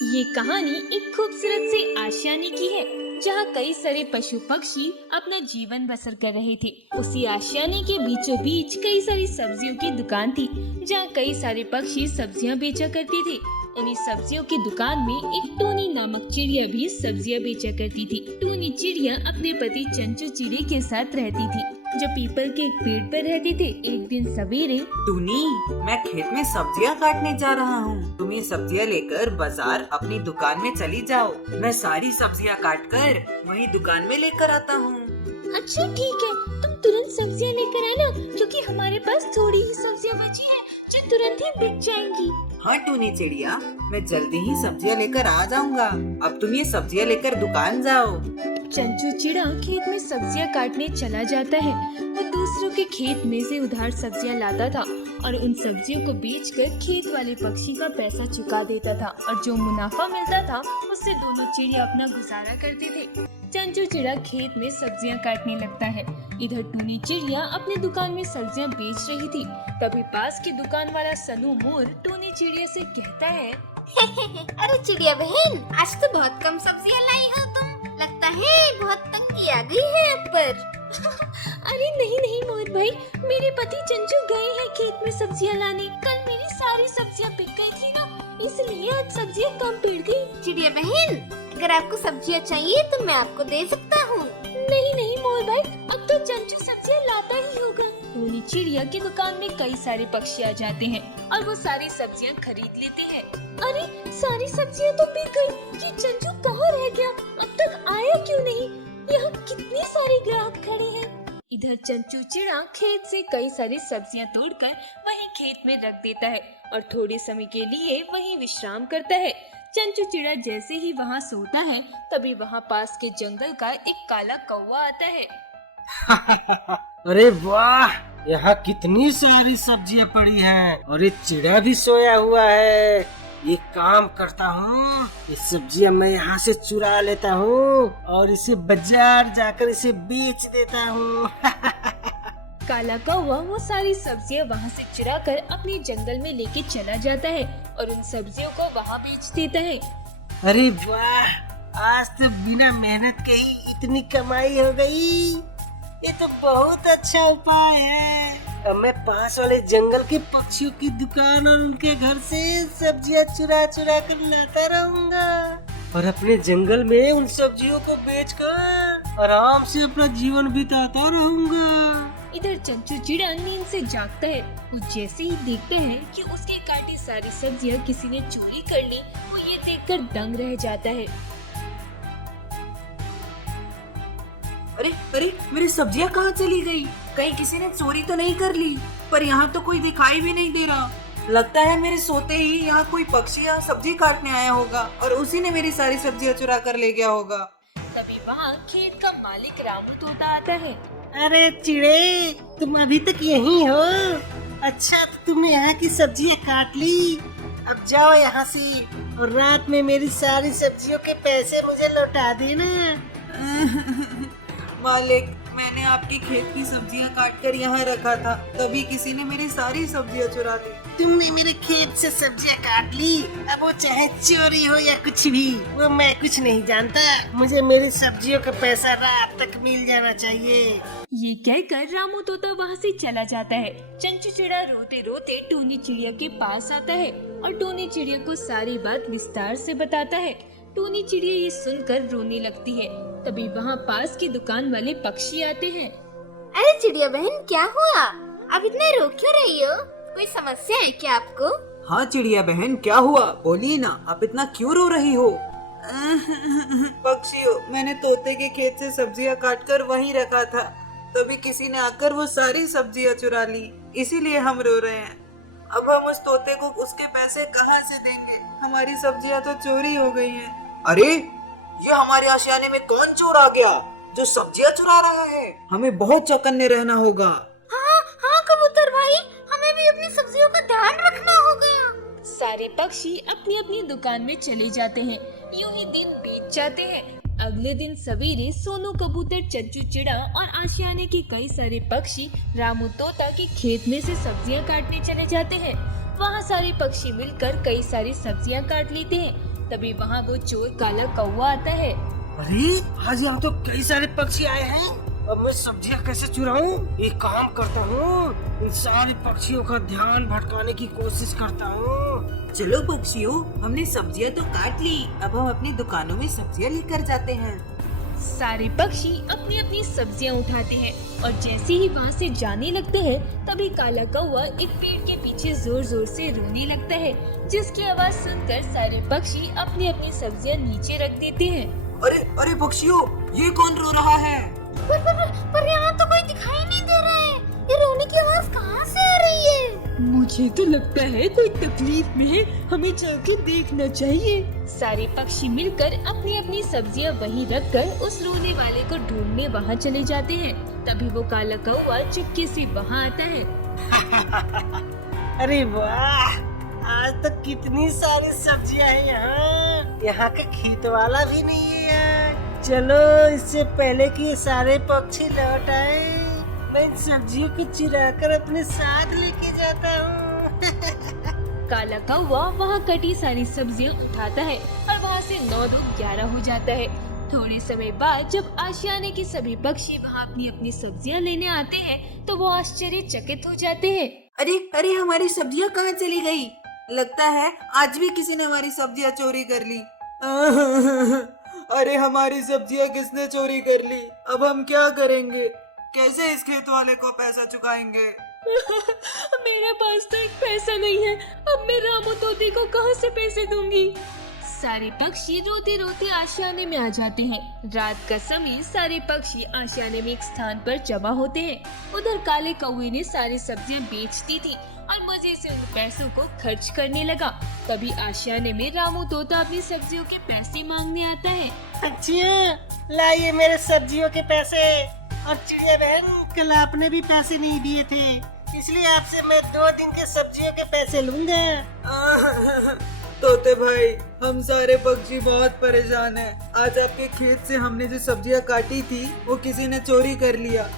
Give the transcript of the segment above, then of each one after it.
ये कहानी एक खूबसूरत सी आशियाने की है जहाँ कई सारे पशु पक्षी अपना जीवन बसर कर रहे थे। उसी आशियाने के बीचों बीच कई सारी सब्जियों की दुकान थी जहाँ कई सारे पक्षी सब्जियाँ बेचा करते थे। उन्हीं सब्जियों की दुकान में एक टूनी नामक चिड़िया भी सब्जियाँ बेचा करती थी। टूनी चिड़िया अपने पति चंचू चिड़ी के साथ रहती थी जो पीपल के एक पेड़ पर रहते थे। एक दिन सवेरे, टूनी, मैं खेत में सब्जियां काटने जा रहा हूँ। तुम ये सब्जियां लेकर बाजार अपनी दुकान में चली जाओ। मैं सारी सब्जियां काट कर वही दुकान में लेकर आता हूँ। अच्छा ठीक है, तुम तुरंत सब्जियां लेकर आना क्योंकि हमारे पास थोड़ी ही सब्जियां बची हैं जो तुरंत ही बिक जाएंगी। हाँ टूनी चिड़िया, मैं जल्दी ही सब्जियां लेकर आ जाऊंगा। अब तुम ये सब्जियां लेकर दुकान जाओ। चंचू चिड़ा खेत में सब्जियां काटने चला जाता है। वो दूसरों के खेत में से उधार सब्जियां लाता था और उन सब्जियों को बेचकर खेत वाले पक्षी का पैसा चुका देता था और जो मुनाफा मिलता था उससे दोनों चिड़िया अपना गुजारा करते थे। चंचू चिड़ा खेत में सब्जियां काटने लगता है। इधर टूनी चिड़िया अपनी दुकान में सब्जियां बेच रही थी। तभी पास की दुकान वाला सनू मोर टूनी चिड़िया से कहता है, अरे चिड़िया बहन, आज तो बहुत कम सब्जियां लाई हो तुम। लगता है बहुत तंगी आ गई है अब पर। अरे नहीं नहीं मोर भाई, मेरे पति चंचू गए हैं खेत में सब्जियां लाने। कल मेरी सारी सब्जियां बिक गई थी ना, इसलिए आज सब्जियां कम पड़ गई। चिड़िया बहन, अगर आपको सब्जियां चाहिए तो मैं आपको दे सकता हूँ। नहीं नहीं मोर भाई, अब तो चंचू सब्जियां लाता ही होगा। टूनी चिड़िया की दुकान में कई सारे पक्षी आ जाते हैं और वो सारी सब्जियां खरीद लेते हैं। अरे सारी सब्जियां तो बिक गई। ये चंचू कहाँ रह गया? अब तक आया क्यों नहीं? यहाँ कितने सारे ग्राहक खड़े हैं। इधर चंचू चिड़ा खेत से कई सारी सब्जियां तोड़कर वहीं खेत में रख देता है और थोड़े समय के लिए वहीं विश्राम करता है। चंचू चिड़ा जैसे ही वहाँ सोता है तभी वहाँ पास के जंगल का एक काला कौवा आता है। अरे वाह, यहाँ कितनी सारी सब्जियां पड़ी हैं और ये चिड़ा भी सोया हुआ है। एक काम करता हूँ, ये सब्जियां मैं यहाँ से चुरा लेता हूँ और इसे बाजार जाकर इसे बेच देता हूँ। काला कौवा वो सारी सब्जियां वहाँ से चुरा कर अपने जंगल में लेके चला जाता है और उन सब्जियों को वहाँ बेच देता है। अरे वाह, आज तो बिना मेहनत के ही इतनी कमाई हो गई। ये तो बहुत अच्छा उपाय है। अब मैं पास वाले जंगल के पक्षियों की दुकान और उनके घर से सब्जियां चुरा चुरा कर लाता रहूंगा और अपने जंगल में उन सब्जियों को बेचकर आराम से अपना जीवन बिताता रहूंगा। इधर चंचू चिड़ा नींद से जागता है। वो जैसे ही देखता है कि उसके काटी सारी सब्जियां किसी ने चोरी कर ली, वो ये देखकर दंग रह जाता है। अरे अरे, मेरी सब्जियां कहाँ चली गई? कहीं किसी ने चोरी तो नहीं कर ली? पर यहाँ तो कोई दिखाई भी नहीं दे रहा। लगता है मेरे सोते ही यहाँ कोई पक्षी यहाँ सब्जी काटने आया होगा और उसी ने मेरी सारी सब्जियां चुरा कर ले गया होगा। तभी वहाँ खेत का मालिक रामू तोता आता है। अरे चिड़े, तुम अभी तक यहीं हो? अच्छा, तो तुमने यहाँ की सब्जियाँ काट ली। अब जाओ यहाँ से और रात में मेरी सारी सब्जियों के पैसे मुझे लौटा देना। मालिक, मैंने आपकी खेत की सब्जियां काट कर यहाँ रखा था, तभी किसी ने मेरी सारी सब्जियां चुरा ली। तुमने मेरे खेत से सब्जियां काट ली, अब वो चाहे चोरी हो या कुछ भी, वो मैं कुछ नहीं जानता। मुझे मेरी सब्जियों का पैसा रात तक मिल जाना चाहिए। ये कहकर रामू तोता वहाँ से चला जाता है। चंचू चिड़ा रोते रोते टूनी चिड़िया के पास आता है और टूनी चिड़िया को सारी बात विस्तार से बताता है। टूनी चिड़िया ये सुनकर रोने लगती है। तभी वहाँ पास की दुकान वाले पक्षी आते हैं। अरे चिड़िया बहन, क्या हुआ? आप इतना रो क्यों रही हो? कोई समस्या है क्या आपको? हाँ चिड़िया बहन, क्या हुआ? बोलिए ना, आप इतना क्यों रो रही हो? पक्षियों, मैंने तोते के खेत से सब्जियां काट कर वहीं रखा था, तभी किसी ने आकर वो सारी सब्जियां चुरा ली, इसीलिए हम रो रहे हैं। अब हम उस तोते को उसके पैसे कहाँ से देंगे? हमारी सब्जियां तो चोरी हो गई हैं। अरे, ये हमारे आशियाने में कौन चोर आ गया जो सब्जियां चुरा रहा है? हमें बहुत चौकन्ने रहना होगा। हाँ हाँ कबूतर भाई, हमें भी अपनी सब्जियों का ध्यान रखना होगा। सारे पक्षी अपनी अपनी दुकान में चले जाते हैं। यूं ही दिन बीत जाते हैं। अगले दिन सवेरे सोनू कबूतर, चंचू चिड़ा और आशियाने के कई सारे पक्षी रामू तोता के खेत में से सब्जियां काटने चले जाते हैं। वहाँ सारे पक्षी मिलकर कई सारी सब्जियां काट लेते हैं। तभी वहाँ वो चोर काला कौवा आता है। अरे आज यहाँ तो कई सारे पक्षी आए हैं। अब मैं सब्जियाँ कैसे चुराऊं? एक काम करता हूँ, इन सारे पक्षियों का ध्यान भटकाने की कोशिश करता हूँ। चलो पक्षियों, हमने सब्जियां तो काट ली, अब हम अपनी दुकानों में सब्जियां लेकर जाते हैं। सारे पक्षी अपनी अपनी सब्जियां उठाते हैं और जैसे ही वहाँ से जाने लगते हैं तभी काला कौवा एक पेड़ के पीछे जोर जोर से रोने लगता है, जिसकी आवाज सुनकर सारे पक्षी अपनी अपनी सब्जियां नीचे रख देते हैं। अरे अरे पक्षियों, ये कौन रो रहा है? पर यहाँ तो कोई दिखाई नहीं दे रहा है। ये रोने की आवाज कहाँ से आ रही है? मुझे तो लगता है कोई तकलीफ में है, हमें जाके देखना चाहिए। सारे पक्षी मिलकर अपनी अपनी सब्जियां वहीं रखकर उस रोने वाले को ढूंढने वहाँ चले जाते हैं। तभी वो काला कौवा चुपके से वहाँ आता है। अरे वाह, आज तो कितनी सारी सब्जियां हैं यहाँ का खेत वाला भी नहीं है यार। चलो इससे पहले कि ये सारे पक्षी लौट आए, मैं इन सब्जियों को चुरा कर अपने साथ लेके जाता हूँ। काला कौवा वहाँ कटी सारी सब्जियां उठाता है और वहाँ से 9-11 हो जाता है। थोड़े समय बाद जब आशियाने के सभी पक्षी वहाँ अपनी अपनी सब्जियां लेने आते हैं तो वो आश्चर्यचकित हो जाते हैं। अरे अरे, हमारी सब्जियां कहाँ चली गई? लगता है आज भी किसी ने हमारी सब्जियां चोरी कर ली। अरे हमारी सब्जियां किसने चोरी कर ली? अब हम क्या करेंगे? कैसे इस खेत वाले को पैसा चुकाएंगे? मेरे पास तो एक पैसा नहीं है, अब मैं रामू तोते को कहाँ से पैसे दूंगी? सारे पक्षी रोते रोते आशियाने में आ जाते हैं। रात का समय सारे पक्षी आशियाने में एक स्थान पर जमा होते हैं। उधर काले कौवे ने सारी सब्जियां बेच दी थी और मजे से उन पैसों को खर्च करने लगा। तभी आशियाने में रामू तोता अपनी सब्जियों के पैसे मांगने आता है। अच्छा, लाइए मेरे सब्जियों के पैसे। और चिड़िया बहन, कल आपने भी पैसे नहीं दिए थे, इसलिए आपसे मैं 2 दिन के सब्जियों के पैसे लूंगा। तोते भाई, हम सारे पक्षी बहुत परेशान हैं। आज आपके खेत से हमने जो सब्जियां काटी थी वो किसी ने चोरी कर लिया,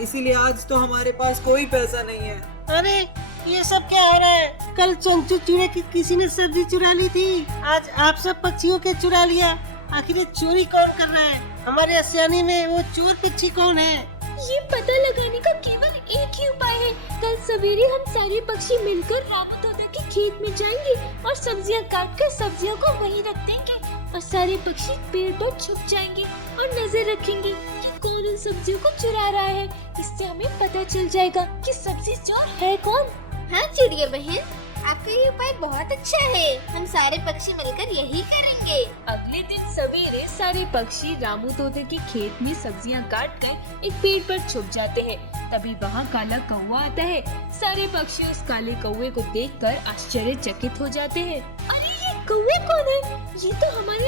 इसीलिए आज तो हमारे पास कोई पैसा नहीं है। अरे ये सब क्या हो रहा है? कल चंचू चूड़े की किसी ने सब्जी चुरा ली थी, आज आप सब पक्षियों के चुरा लिया। आखिर ये चोरी कौन कर रहा है? हमारे आशियाने में वो चोर पक्षी कौन है? ये पता लगाने का केवल एक ही उपाय है। कल सवेरे हम सारे पक्षी मिलकर रामू तोता के खेत में जाएंगे और सब्जियां काटकर सब्जियों को वहीं रख देंगे और सारे पक्षी पेड़ पर छुप जाएंगे और नजर रखेंगे कि कौन उन सब्जियों को चुरा रहा है। इससे हमें पता चल जाएगा कि सब्जी चोर है कौन। हाँ चिड़िया बहन, आपका ये उपाय बहुत अच्छा है। हम सारे पक्षी मिलकर यही करेंगे। अगले दिन सवेरे सारे पक्षी रामू तोते के खेत में सब्जियां काटकर एक पेड़ पर छुप जाते हैं। तभी वहाँ काला कौवा आता है। सारे पक्षी उस काले कौवे को देखकर आश्चर्यचकित हो जाते हैं। अरे ये कौवे कौन है? ये तो हमारे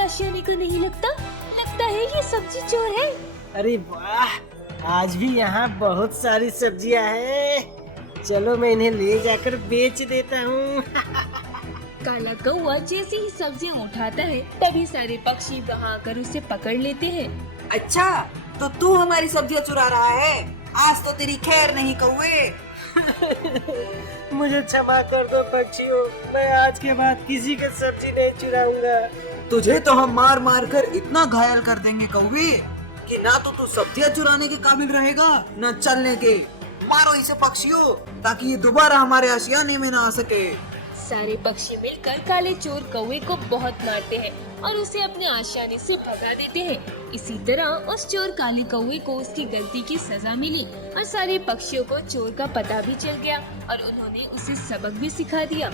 आशियाने का नहीं लगता है ये सब्जी चोर है। अरे वाह, आज भी यहाँ बहुत सारी सब्जियाँ हैं। चलो मैं इन्हें ले जाकर बेच देता हूँ। काला कौवा जैसे ही सब्जियां उठाता है तभी सारे पक्षी वहाँ आकर उसे पकड़ लेते हैं। अच्छा, तो तू हमारी सब्जियां चुरा रहा है? आज तो तेरी खैर नहीं कौवे। मुझे क्षमा कर दो पक्षियों, मैं आज के बाद किसी की सब्जी नहीं चुराऊंगा। तुझे तो हम मार मार कर इतना घायल कर देंगे कौवे कि ना तो तू सब्जियां चुराने के काबिल रहेगा न चलने के। मारो इसे पक्षियों, ताकि ये दोबारा हमारे आशियाने में ना आ सके। सारे पक्षी मिलकर काले चोर कौवे को बहुत मारते हैं और उसे अपने आशियाने से भगा देते हैं। इसी तरह उस चोर काले कौवे को उसकी गलती की सजा मिली और सारे पक्षियों को चोर का पता भी चल गया और उन्होंने उसे सबक भी सिखा दिया।